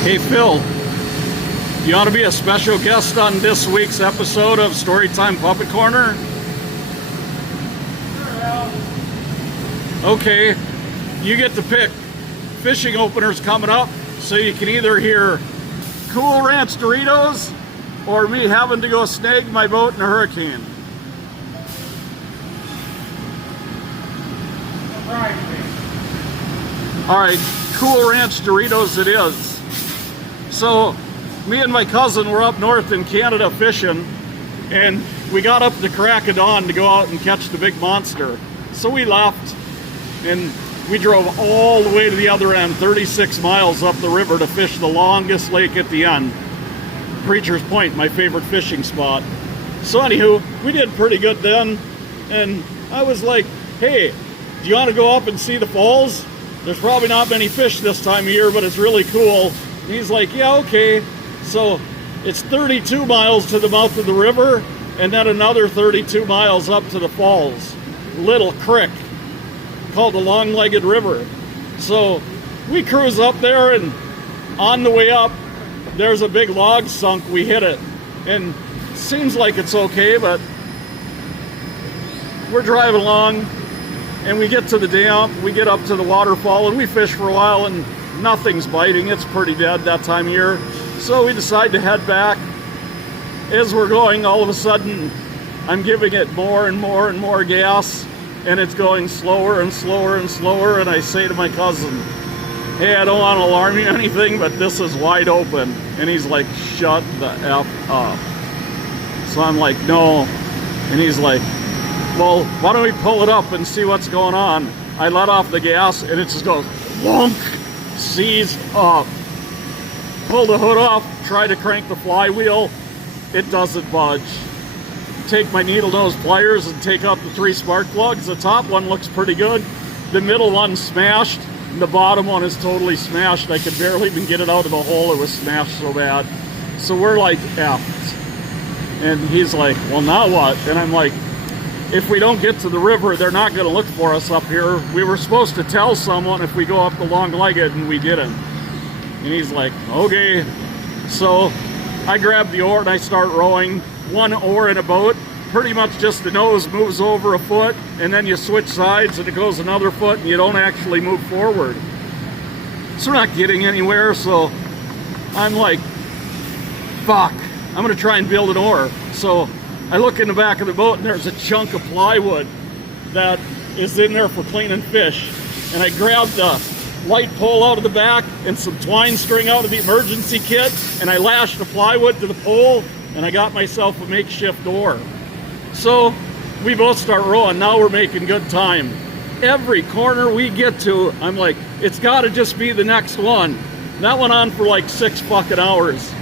Hey Phil, you want to be a special guest on this week's episode of Storytime Puppet Corner? Okay, you get to pick. Fishing openers coming up, so you can either hear Cool Ranch Doritos or me having to go snag my boat in a hurricane. Alright, Cool Ranch Doritos it is. So, me and my cousin were up north in Canada fishing, and we got up the crack of dawn to go out and catch the big monster. So we left, and we drove all the way to the other end, 36 miles up the river to fish the longest lake at the end. Preacher's Point, my favorite fishing spot. So anywho, we did pretty good then, and I was like, hey, do you want to go up and see the falls? There's probably not many fish this time of year, but it's really cool. And he's like, yeah, okay. So it's 32 miles to the mouth of the river, and then another 32 miles up to the falls. Little creek called the Long-Legged River. So we cruise up there, and on the way up, there's a big log sunk. We hit it, and seems like it's okay, but we're driving along, and we get to the dam, we get up to the waterfall, and we fish for a while, and nothing's biting. It's pretty dead that time of year. So we decide to head back. As we're going, all of a sudden, I'm giving it more and more and more gas, and it's going slower and slower and slower, and I say to my cousin, hey, I don't want to alarm you or anything, but this is wide open. And he's like, shut the F up. So I'm like, no. And he's like, well, why don't we pull it up and see what's going on? I let off the gas, and it just goes, wonk, seized up. Pull the hood off, try to crank the flywheel, it doesn't budge. Take my needle nose pliers and take out the 3 spark plugs. The top one looks pretty good. The middle one's smashed, and the bottom one is totally smashed. I could barely even get it out of the hole, it was smashed so bad. So we're like, effed. And he's like, well, now what? And I'm like, if we don't get to the river, they're not going to look for us up here. We were supposed to tell someone if we go up the Long-Legged, and we didn't. And he's like, okay. So I grab the oar and I start rowing. 1 oar in a boat, pretty much just the nose moves over a foot, and then you switch sides and it goes another foot, and you don't actually move forward. So we're not getting anywhere, so I'm like, fuck, I'm gonna try and build an oar. So I look in the back of the boat, and there's a chunk of plywood that is in there for cleaning fish. And I grabbed the light pole out of the back and some twine string out of the emergency kit, and I lashed the plywood to the pole, and I got myself a makeshift oar. So we both start rowing. Now we're making good time. Every corner we get to, I'm like, it's got to just be the next one. And that went on for like 6 fucking hours.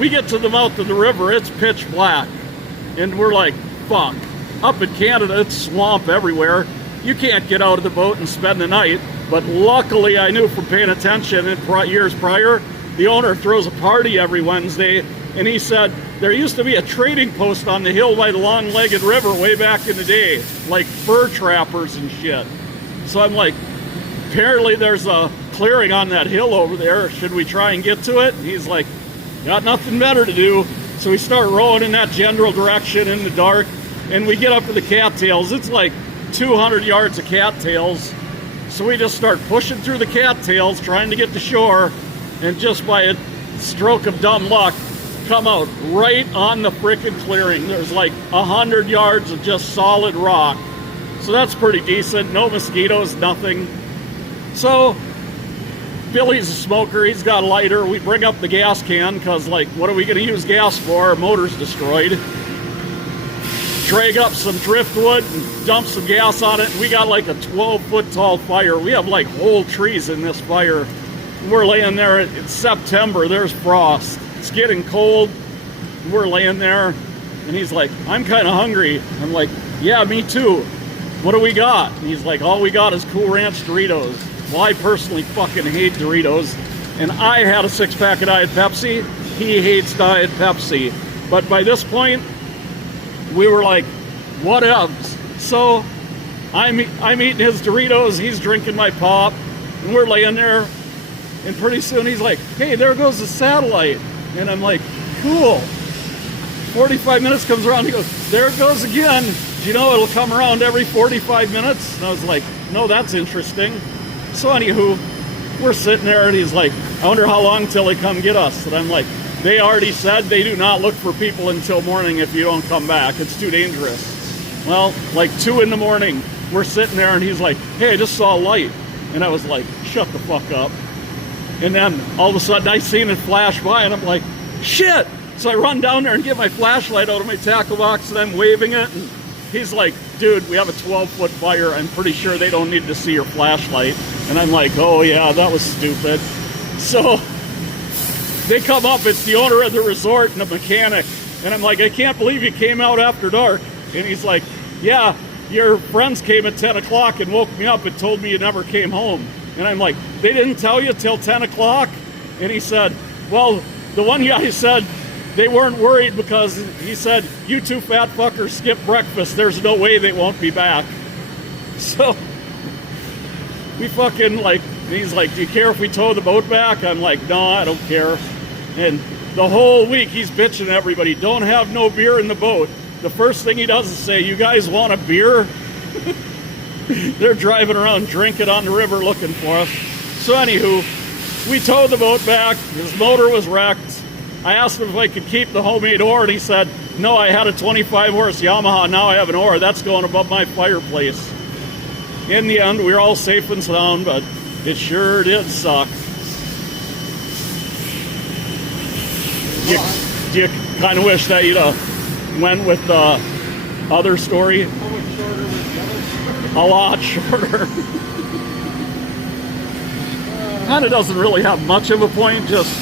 We get to the mouth of the river, it's pitch black. And we're like, fuck. Up in Canada, it's swamp everywhere. You can't get out of the boat and spend the night. But luckily, I knew from paying attention in years prior, the owner throws a party every Wednesday, and he said there used to be a trading post on the hill by the Long-Legged River way back in the day, like fur trappers and shit. So I'm like, apparently there's a clearing on that hill over there. Should we try and get to it? And he's like, got nothing better to do. So we start rowing in that general direction in the dark, and we get up to the cattails. It's like 200 yards of cattails. So we just start pushing through the cattails, trying to get to shore, and just by a stroke of dumb luck, come out right on the frickin' clearing. There's like 100 yards of just solid rock. So that's pretty decent. No mosquitoes, nothing. So Billy's a smoker. He's got a lighter. We bring up the gas can because, like, what are we going to use gas for? Our motor's destroyed. Drag up some driftwood and dump some gas on it. We got like a 12-foot tall fire. We have like whole trees in this fire. We're laying there. It's September. There's frost. It's getting cold. We're laying there, and he's like, I'm kind of hungry. I'm like, yeah, me too. What do we got? And he's like, all we got is Cool Ranch Doritos. Well, I personally fucking hate Doritos, and I had a 6-pack of Diet Pepsi. He hates Diet Pepsi. But by this point, we were like, whatevs. So I'm eating his Doritos, he's drinking my pop, and we're laying there, And pretty soon he's like, hey, there goes the satellite. And I'm like, cool. 45 minutes comes around, he goes, there it goes again. Do you know it'll come around every 45 minutes? And I was like, no, that's interesting. So anywho, we're sitting there and he's like, I wonder how long till they come get us. And I'm like, they already said they do not look for people until morning if you don't come back. It's too dangerous. Well, like 2 in the morning, we're sitting there and he's like, hey, I just saw a light. And I was like, shut the fuck up. And then all of a sudden I seen it flash by and I'm like, shit. So I run down there and get my flashlight out of my tackle box and I'm waving it. And he's like, dude, we have a 12-foot fire. I'm pretty sure they don't need to see your flashlight. And I'm like, oh yeah, that was stupid. So they come up, it's the owner of the resort and a mechanic. And I'm like, I can't believe you came out after dark. And he's like, yeah, your friends came at 10 o'clock and woke me up and told me you never came home. And I'm like, they didn't tell you till 10 o'clock? And he said, well, the one guy said they weren't worried because he said, you two fat fuckers skipped breakfast. There's no way they won't be back. So we fucking like, he's like, do you care if we tow the boat back? I'm like, no, I don't care. And the whole week he's bitching at everybody, don't have no beer in the boat. The first thing he does is say, you guys want a beer? They're driving around drinking on the river looking for us. So anywho, we towed the boat back. His motor was wrecked. I asked him if I could keep the homemade oar, and he said, no, I had a 25-horse Yamaha. Now I have an oar. That's going above my fireplace. In the end, we were all safe and sound, but it sure did suck. Do you kind of wish that you'd went with the other story? How much shorter was the other story? A lot shorter. Kind of doesn't really have much of a point, just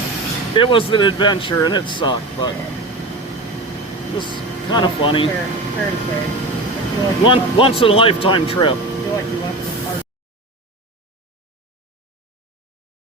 it was an adventure and it sucked, but it was kind of funny. Fair to say. I feel like Once in a lifetime trip. I feel like you left some part